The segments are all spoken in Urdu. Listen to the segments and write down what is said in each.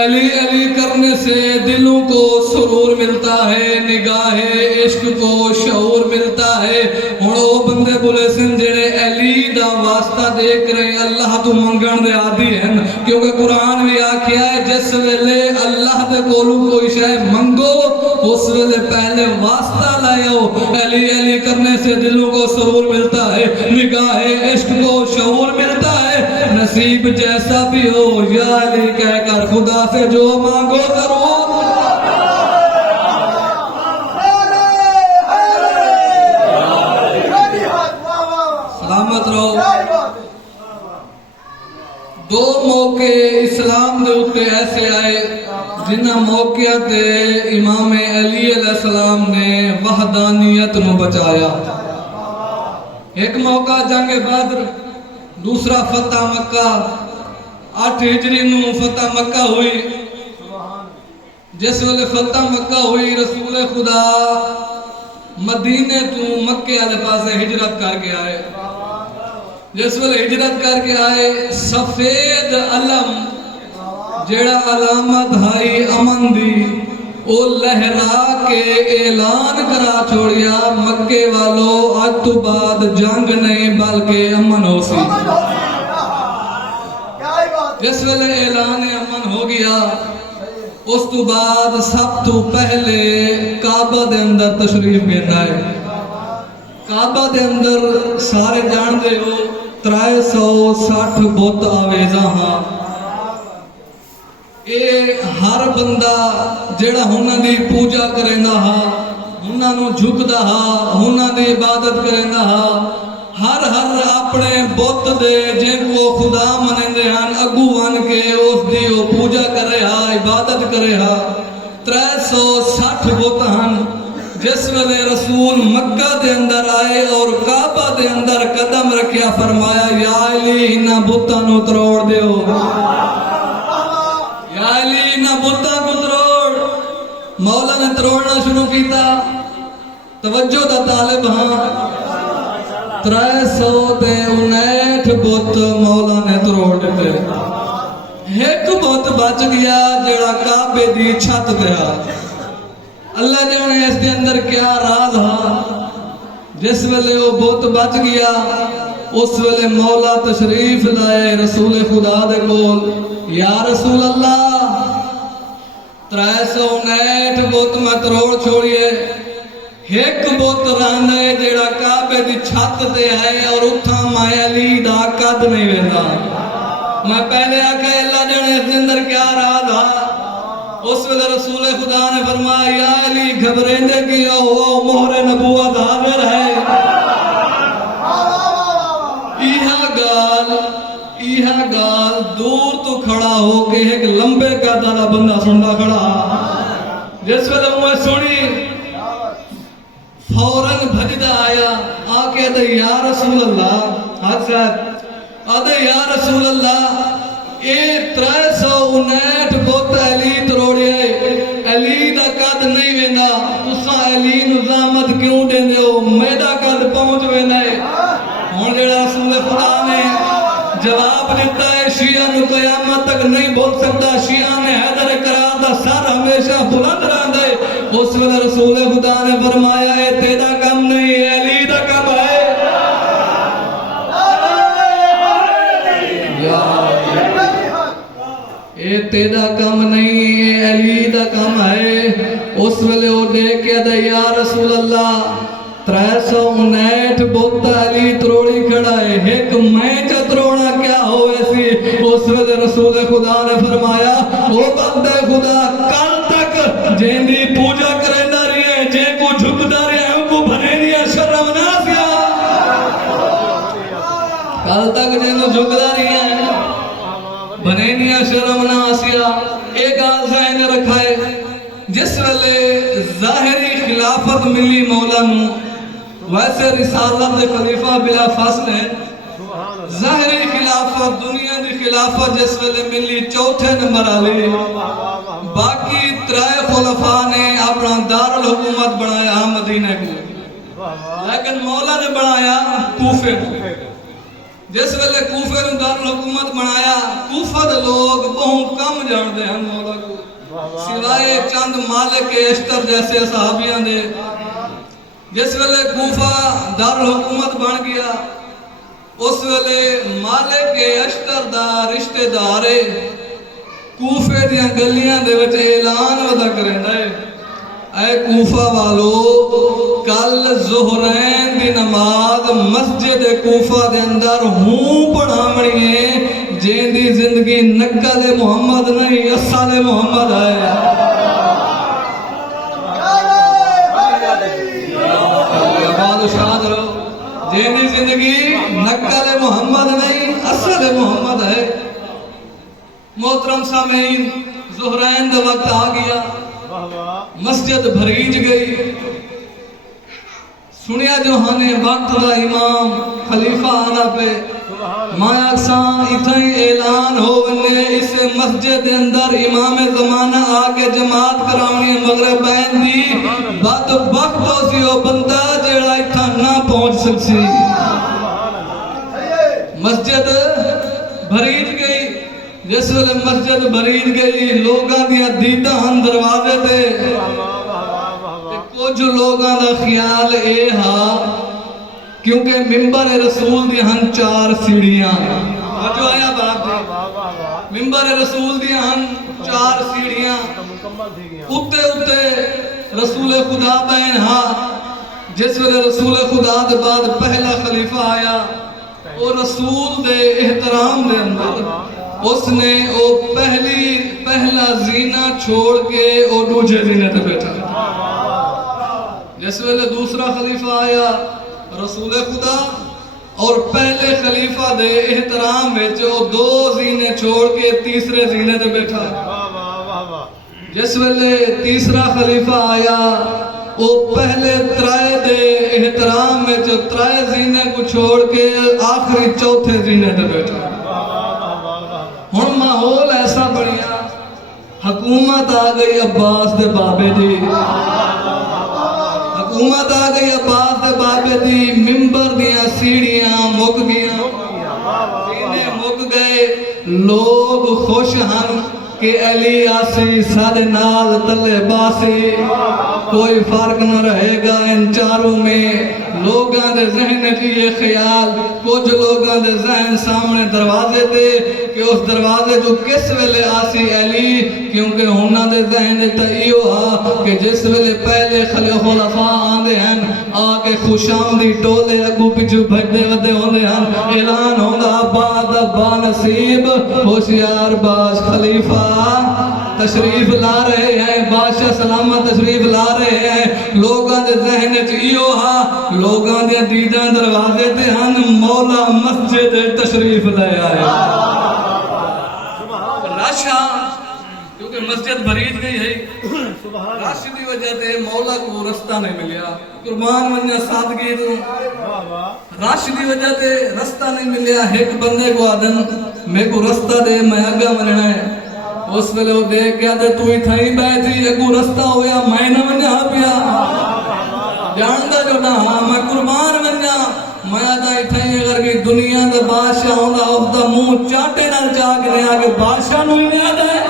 علی علی کرنے سے دلوں کو سرور ملتا ہے، نگاہ عشق کو شعور ملتا ہے۔ ہن او بندے بولے سن جڑے علی دا واسطہ دیکھ رہے اللہ تو منگن دے عادی ہیں، کیونکہ قرآن بھی آکھیا ہے جس ویلے اللہ دے کولوں کوئی شے منگو اس ویلے پہلے واسطہ لائیو۔ علی علی کرنے سے دلوں کو سرور ملتا ہے، نگاہ عشق کو شعور ملتا ہے۔ نصیب جیسا بھی ہو یا علی کہہ کر خدا سے جو مانگو ضرور۔ سلامت رہو۔ دو موقع اسلام دے اوپر ایسے آئے جنہ موقع تے امام علی علیہ السلام نے وحدانیت نو بچایا۔ ایک موقع جنگ بدر، دوسرا فتح مکہ۔ 8 ہجری نو فتح مکہ ہوئی۔ جس ویلے فتح مکہ ہوئی رسول خدا مدینے تو مکے والے پاسے ہجرت کر کے آئے۔ جس ویلے ہجرت کر کے آئے سفید علم جیڑا علامت ہائی امن دی او لہرا کے اعلان کرا چھوڑیا مکے والو آج تو بعد جنگ نہیں بلکہ امن ہو سی۔ جس ویلے اعلان امن ہو گیا اس تو بعد سب تو پہلے کعبہ دے اندر تشریف گھن آئے۔ کعبہ دے اندر سارے جان دے ہو 360 بت آویزاں ہاں۔ اے ہر بندہ جیڑا ہنہ دی پوجا کریندا ہا، ہنہ نو جھکدا ہا، ہنہ دی عبادت کریندا ہا، ہر اپنے بت دے جن کو خدا منندے ہن اگو ون کے اس دی او پوجا کرے ہا، عبادت کرے ہا۔ 360 بت ہن۔ جس ویلے رسول مکہ دے اندر آئے اور کعبہ دے اندر قدم رکھیا فرمایا یا علی انہاں بتاں نو تروڑ دیو، یا علی انہاں بتاں کو تروڑ۔ مولا نے تروڑنا شروع کیتا۔ توجہ دا طالب ہاں، 359 بت مولا نے تروڑ دیتے۔ ایک بت بچ گیا جڑا کعبے دی چھت پہ آ۔ اللہ جانے اس دے اندر کیا راز ہا۔ جس ویلے وہ بت بچ گیا اس ویلے مولا تشریف لائے رسول خدا دے کول۔ یا رسول اللہ 359 بت میں تروڑ چھوڑیے، ایک بت رہندا ہے جیڑا کعبے دی چھت تے ہے اور اتھاں میں علی دا قد نہیں ویندا۔ میں پہلے آکھا اللہ جانے اس دے اندر کیا راز ہا۔ اس ویلے رسول خدا نے فرمایا یا علی گھبریندے کی او مہر نبوت حاضر ہے۔ ایہا گال دور تو کھڑا ہو کے ایک لمبے قد والا بندہ سندا کھڑا۔ جس ویلے میں سنی فوراً بھجدا آیا آ کے دے یا رسول اللہ، حق صاحب آدھے یا رسول اللہ اے 359 بت علی تروڑے، علی دا قد نہیں ویندا، تساں علی نظامت کیوں دیندے ہو؟ میرا قد پہنچ ویندا ہے۔ ہن جڑا رسول خدا نے جواب دیتا ہے شیعہ نو قیامت تک نہیں بول سکتا، شیعہ نے حیدر کرار دا سر ہمیشہ بلند رہندا ہے۔ اس ویلے رسول خدا نے فرمایا اے تیرا کم نہیں ہے، علی دا کم ہے۔ اے تیرا کم نہیں ہے، علی دا کم ہے۔ اس ویلے وہ دیکھ کے دے یا رسول اللہ 359 بت علی تروڑی کھڑا ہے، ایک میں چا تروڑا کیا ہوئے سی۔ اس ویلے رسول خدا نے فرمایا او بندے خدا کل تک جن دی پوجا کریندا رہے، جن کو جھکدا رہے ان کو بھنے دیا شرم نہ سیا۔ کل تک جن کو جھکدا رہے بنے دیا شرم نہ سیا۔ ایک گل ذہن رکھائے جس ویلے ظاہری خلافت ملی مولا نو، ویسے رسالت دے خلیفہ بلا فاصل ہے۔ ظاہری خلافت دنیا دی خلافت جس ویلے ملی 4تھے نمبر علی، باقی 3 خلفاء نے اپنا دارالحکومت بنایا مدینہ کو، لیکن مولا نے بنایا کوفے کو۔ جس ویلے کوفے نوں دارالحکومت بنایا، کوفہ دے لوگ بہت کم جانتے ہیں مولا کو، سوائے چند مالک اشتر جیسے صحابیاں دے۔ جس ویلے کوفہ دارالحکومت بن گیا، اس ویلے مالک اشتر دا رشتہ دار کوفے دیاں گلیاں دے وچ اعلان ودا کریندا ہے، اے کوفہ والو، کل ظہرین دی نماز مسجد کوفہ دے اندر ہوں پڑھاونی ہے، جن دی زندگی نقل محمد نہیں اصل محمد ہے۔ شاد رہو، جن دی زندگی نقل محمد نہیں اصل محمد ہے۔ محترم سامعین، ظہرین دا وقت آ گیا، مسجد بھریج گئی، سنیا جو ہانے وقت دا امام خلیفہ آنا پہ مایا اکساں اتھائی اعلان ہو بنے اس مسجد اندر امام زمانہ آکے جماعت کراؤنی مغربین دی بدبخت ہو سی وہ بندہ جیڑا اتھا نہ پہنچ سکسی۔ مسجد بھریج گئی، جس ویلے مسجد بھریج گئی لوگاں دیا دیدہ ہن دروازے دے، کچھ لوگاں دا خیال اے ہا کیونکہ ممبر رسول دی ہن 4 سیڑھیاں، جو آیا بات دی، ممبر رسول دی ہن 4 سیڑھیاں، اتے رسول خدا بین ہا۔ جس ویلے رسول خدا دے بعد پہلا خلیفہ آیا، وہ رسول دے احترام دے اندر اس نے وہ پہلا زینہ چھوڑ کے وہ دوجہ زینہ تے بیٹھا۔ جس ویلے دوسرا خلیفہ آیا رسول خدا، اور پہلے خلیفہ دے احترام میں جو 2 زینے چھوڑ کے تیسرے زینے تے بیٹھا۔ جس ویلے تیسرا خلیفہ آیا، وہ پہلے 3 دے احترام میں جو 3 زینے کو چھوڑ کے آخری چوتھے زینے تے بیٹھا۔ ہن ماحول ایسا بنیا، حکومت آ گئی عباس دے بابے دی، حکومت آ گئی عباس دے بابے دی، ممبر دیاں سیڑھیاں مک گیاں، سینے مک گئے، لوگ خوش ہن کہ علی آسی سادے نال تلے باسی، کوئی فرق نہ رہے گا ان چاروں میں۔ لوگاں دے ذہن کی یہ خیال، کچھ لوگاں دے ذہن سامنے دروازے دے کہ اس دروازے جو کس ویلے آسی علی، کیونکہ ہنہ دے ذہن تائیو ہا کہ جس ویلے پہلے خلفاء آندے ہیں آکے خوشامدی ٹولے اگو پچھو بھجدے ودے ہوندے ہیں، اعلان ہوندہ بعد با نصیب ہوشیار باش خلیفہ تشریف لا رہے ہیں، بادشاہ سلامت تشریف لا رہے ہیں۔ لوگاں دے ذہن چیئو ہا، لوگاں دے دیداں دروازے تے ہن مولا مسجد تشریف لے آئے۔ راشا کیونکہ مسجد بھریج گئی ہے، راشی دی وجہ تے مولا کو رستہ نہیں ملیا، قربان منیا سادگی دوں، راشی دی وجہ تے رستہ نہیں ملیا۔ ایک بندے کو آدن میں کو رستہ دے میں آگا مننا ہے، اس ویلے وہ دیکھ گیا دے تو ہی تھائی بیٹھی اگو رستہ ہویا میں نہ منیا پیا، جاندہ جو نہ میں قربان منیا، میں آدھا ہی تھائی اگر کہ دنیا دے بادشاہ ہوندہ اس دا منہ چاٹے نہ چاک نے آگے بادشاہ نو ہی میں آدھا ہے،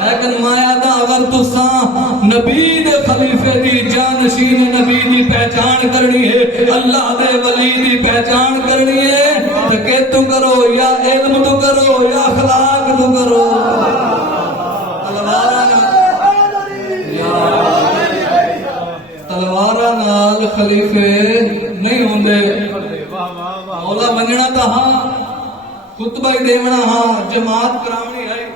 لیکن میں آدھا اگر تو ساں نبی دے خلیفے دی جانشین نبی دی پہچان کرنی ہے، اللہ دے ولی دی پہچان کرنی ہے، تو کہ تو کرو یا علم تو کرو یا اخلاق تو کرو۔ تلوارہ نال خلیفے نہیں ہوندے، مولا مننا تا ہاں، خطبہ ہی دیونا ہاں، جماعت کراؤنی ہے۔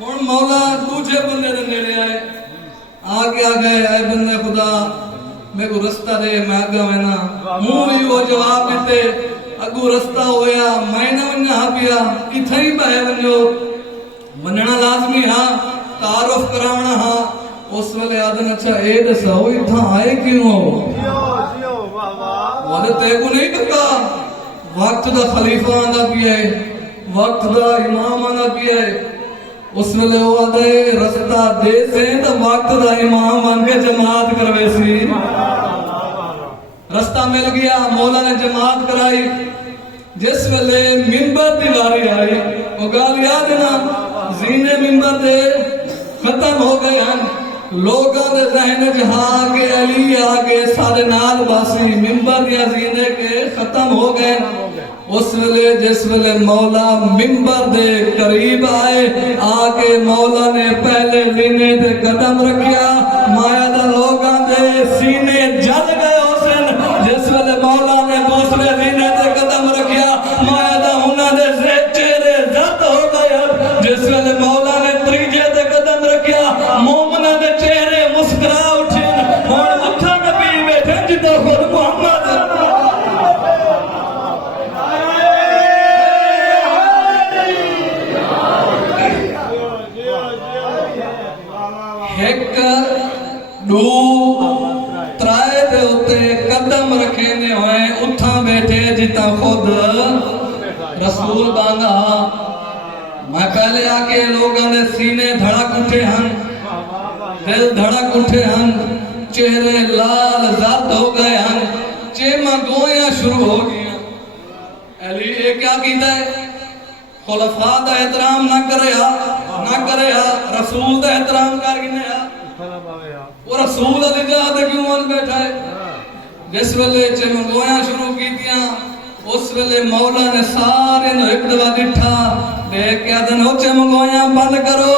ہن مولا دوجے بندے دے نیڑے آئے، آگے آگئے اے بندے خدا میں کو رستہ دے میں آگا وینا، منہ بھی وہ جواب دیتے اگو رستہ ہویا میں نہ ونیا پیا، کتھا ہی بہے ونجو مننا لازمی ہاں، تعارف کراؤنا ہاں۔ اس ویلے آدھن اچھا اے دسا ہوئی تھا آئے کیوں ہو؟ وعدہ تے کو نہیں کرتا، وقت دا خلیفہ آنا پیا ہے، وقت دا امام آنا پیا ہے۔ اس ویلے وہ آدھے رستہ دے سے تو وقت دا امام آن کے جماعت کروے سی۔ رستہ مل گیا، مولا نے جماعت کرائی، جس ویلے منبر دی واری آئی وہ گل یاد نا زینے منبر دے ختم ہو گئے ہیں لوگاں دے ذہن جہاں کے علی آگے سارے نال باسی منبر یا زینے کے ختم ہو گئے اس ویلے جس ویلے مولا منبر دے قریب آئے آگے مولا نے پہلے زینے تے قدم رکھیا مایا دا لوگاں دے سینے جل گئے حسین جس ویلے مولا نے دوسرے زینے تے قدم رکھیا مایا دا انہاں دے چہرے زرد ہو گئے جس ویلے مولا نے تریجے تے قدم رکھیا مومنہ دے چہرے مسکرا اٹھن ہن اٹھا نبی بیٹھے جدا خود محمد ایک دو ترائے دے ہوتے قدم رکھے نے ہوئے اتھا بیٹھے جتا خود رسول باندھا میں پہلے آکے لوگاں نے سینے دھڑک اٹھے ہن دل دھڑک اٹھے ہن چہرے لال زرد ہو گئے ہن چیمہ گویاں شروع ہو گیا علی یہ کیا کیتا ہے خلفاء دا احترام نہ کرے رسول دا احترام کر گنے وہ رسول علی جہاں دے کیوں آن بیٹھا ہے جس ویلے چمگویاں شروع کی دیا اس ویلے مولا نے سارے نو ایک دفعہ دٹھا دیکھ کے دن ہو چمگویاں بند کرو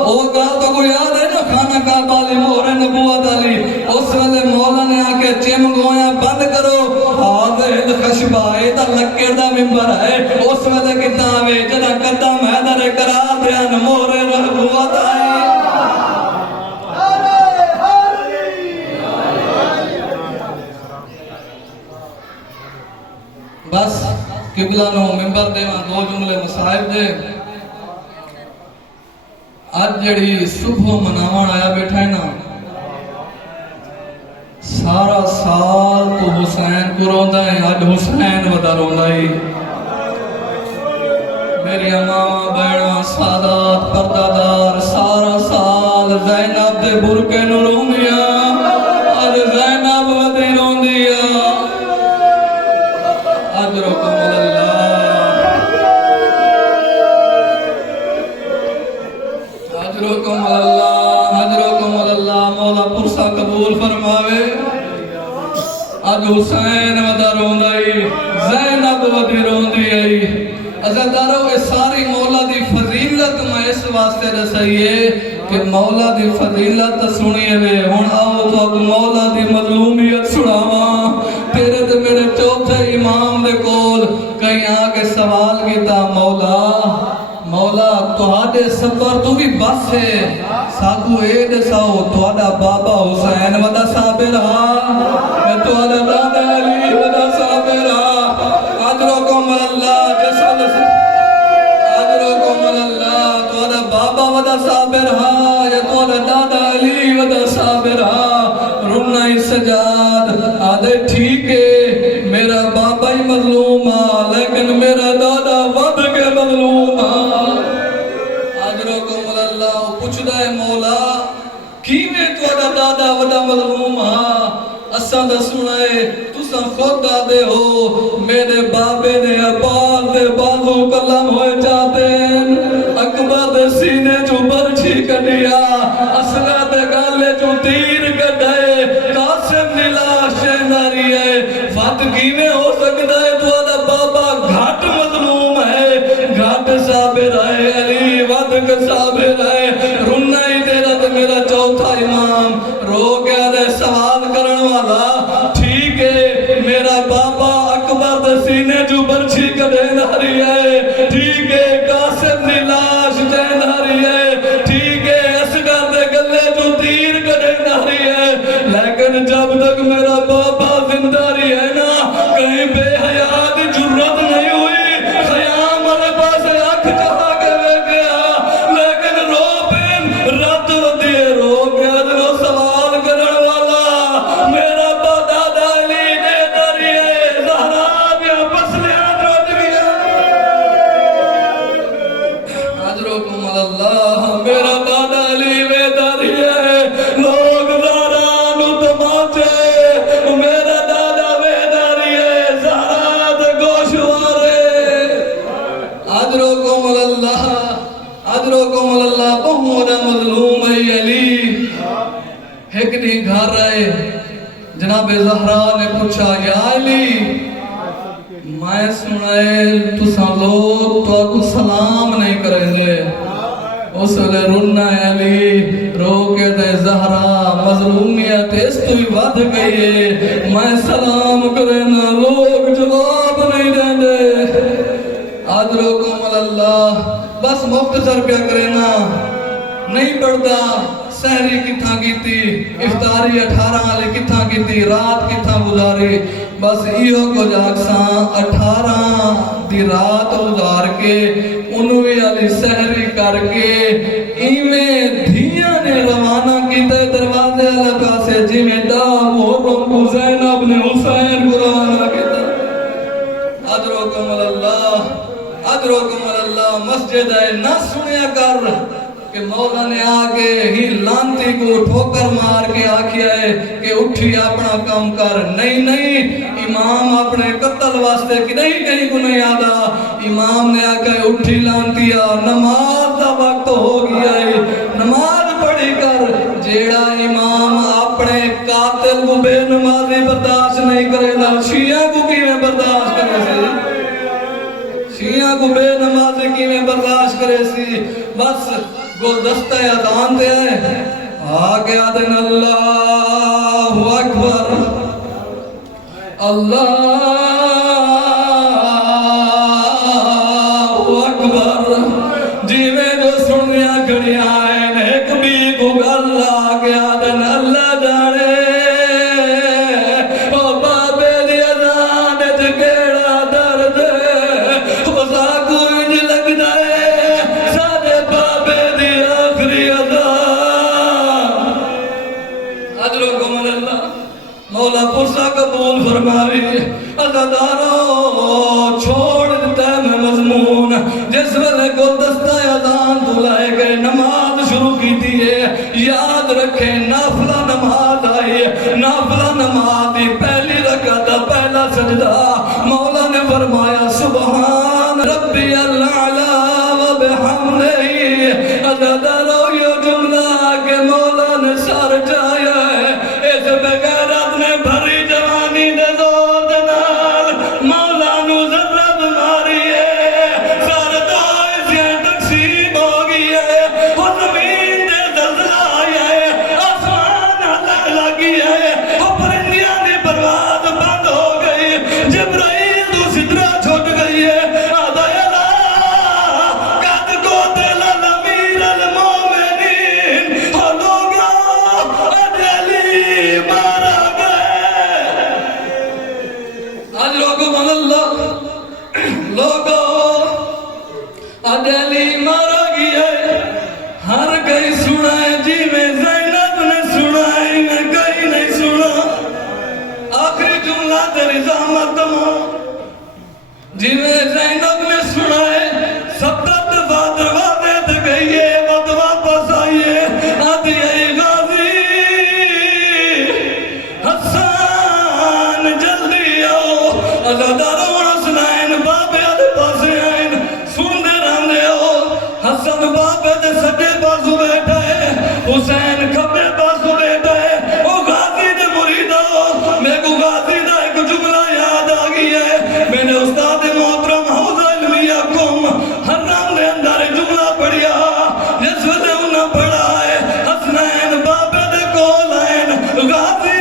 او گل تو کو یاد ہے نا خانہ کعبہ والی مہر نبوت والی اس ویلے مولا نے آ کے چمگویاں بند کرو حاضر خشبہ دا لکڑ دا منبر ہے اس ویلے کتاب ہے جڑا قدم ہے در قرار دیا مہر نبوت آئی بس قبلہ نو منبر دے دو جملے مصائب دے آج جڑی صبح مناوان آیا بیٹھا ہے نا سارا سال تو حسین کو روندہ ہے آج حسین ودا روندہ ہی میری امامہ بیڑا سادات پردادار سارا سال زینب دے برکے نو روندیا آج زینب ودی روندیا اجرکم اللہ اجرکم اللہ اجرکم اللہ مولا پرسا قبول فرماوے اج حسین ودا روندائی زینب ودی روندی آئی عزیزدارو اس ساری مولا دی فضیلت میں اس واسطے رسائیے کہ مولا دی فضیلت سنیے وے ہن آؤ تو مولا دی مظلومیت سناواں تیرے تے میرے چوتھے امام دے کول کہیں آگے سوال کیتا مولا تہاڈے صبر تو بھی بس ہے ساکو اے دساؤ تہاڈا بابا حسین ودا صابر ہا میں تہاڈا دادا علی ودا صابر ہا اجرکم اللہ جسل اجرکم اللہ تہاڈا بابا ودا صابر ہا یا تہاڈا دادا علی ودا صابر ہا رنا سجاد آدھے ٹھیک ہے میرا بابا ہی مظلوم ہا لیکن میرا دادا ود کے مظلوم ہا اجرکم اللہ پوچھ دے مولا کیویں تہاڈا دادا وڈا مظلوم ہا اساں دا سنائے تساں خود دادے ہو میرے بابے نے عباس دے بازو قلم ہوئے جاتے اکبر دے سینے جو برچھی کڈیا اسلا دے گالے جو تیر کڈائے قاسم نلا شہناری ہے فت کیویں ہو سکتا ہے تہاڈا بابا گھٹ مظلوم ہے گھٹ صابر ہے علی ود کے صابر ہے رنا ہی تیرا تے میرا چوتھا امام رو گیا دے سوال کرن والا ٹھیک ہے میرا بابا اکبر دے سینے جو برچھی کڈے ناری ہے ٹھیک ہے قاسم دی لاش جہناری ہے ٹھیک ہے اصغر دے گلے جو تیر کڈے ناری ہے لیکن جب تک میرا بابا زندہ رہی ہے نا کہیں بے حیاء دی جرت نہیں ہوئی خیام والے پاس اکھ چاہا کے لے گیا لیکن رو پین رات ودیے رو گیا جو سوال کر مولا بہت مظلوم علی ایک نہیں گھر رہے جناب زہرا نے پوچھا یا علی میں سنائے تساں لوگ تو کو سلام نہیں کرے دے اس لئے رنہ علی رو کے دے زہرا مظلومیت اس تو ہی ود گئی ہے میں سلام کرے نا لوگ جواب نہیں دیں دے آدرکم اللہ بس مختصر پیا کرے نا نہیں پڑھتا سہری کتھاں کیتی افطاری 18 والے کتھاں کیتی رات کتھاں گزاری بس ایہو کو جاکساں 18 دی رات گزار کے انوی علی سہری کر کے ایمیں دھیاں نے روانہ کیتے دروازے والے پاسے جی میں دا محرم کو زینب نے حسین کو روانہ کیتا ادرکم اللہ مسجد ہے نہ سنیا کر کہ مولا نے آگے ہی لانتی کو ٹھوکر مار کے آکھیا ہے کہ اٹھی اپنا کام کر نہیں امام اپنے قتل واسطے کی نہیں کہیں کو نہیں آدھا امام نے آکھا ہے اٹھی لانتیا نماز دا وقت ہو گیا ہے نماز پڑھی کر جیڑا امام اپنے قاتل کو بے نمازی برداشت نہیں کرے نا شیعہ کو کی میں برداشت کرے سے شیعہ کو بے نمازی کی میں برداشت کرے سی بس گلدستہ اذان دے آگے آدن اللہ اکبر اللہ اکبر جی میں جو سنیا کھڑی آئین ایک بھی کو اللہ آگے آدن اللہ جانے او بابے دی اذان جگیڑا درد او ساکو انج لگ جائے سادے بابے دی آخری اذان اجرکم اللہ مولا پرسا قبول فرمائی عزاداروں چھوڑ دیتا ہے میں مضمون جس وقت گلدستہ اذان دلائے گئے نماز شروع کی دیئے یاد رکھیں نافلہ نماز آئی نافلہ نماز دی پہلی رکعت پہلا سجدہ مولا نے فرمایا سبحان ربی العلا و بحمدہی عزاداروں یہ جملہ کہ مولا نے سر جایا ہے اس بغیرت نے بھری جوانی دے دو دنال مولا نو ضرب ماری ہے سر دوئے تقسیم ہو گئی ہے وہ زمین دے زلزلہ آیا ہے آسمان اللہ لگی ہے وہ پرندیاں دی برباد بند ہو گئی جبرائیل تو سدرہ چھوٹ گئی ہے آدھا اللہ قد کو دل الامیر المومنین ہو لوگا اجلی مارا گئے آج لوگوں اللہ لوگوں اجلی مارا گیا ہر کئی سنا ہے جی میں زینب نے سنا ہے میں کئی نہیں سنا آخری جملہ تیری زحمت دمو جی میں زینب نے سنا ہے سبت دفعہ دروازے دے گئیے وقت واپس آئیے آدھی آئی غازی حسان جلدی آؤ عزاداروں حسنین بابے آدھے پاسے آئین سن دے راندے ہو حسن بابے دے سجے بازو بیٹھا ہے حسین کھبے بازو بیٹھا ہے او غازی دے مرید ہو میں کو غازی دا ایک جملہ یاد آ گیا ہے میں نے استاد محترم حوضہ علمیہ کم حرام دے اندر جملہ پڑھیا جس وقت انہوں پڑھا ہے حسنین بابے دے کول آئین غازی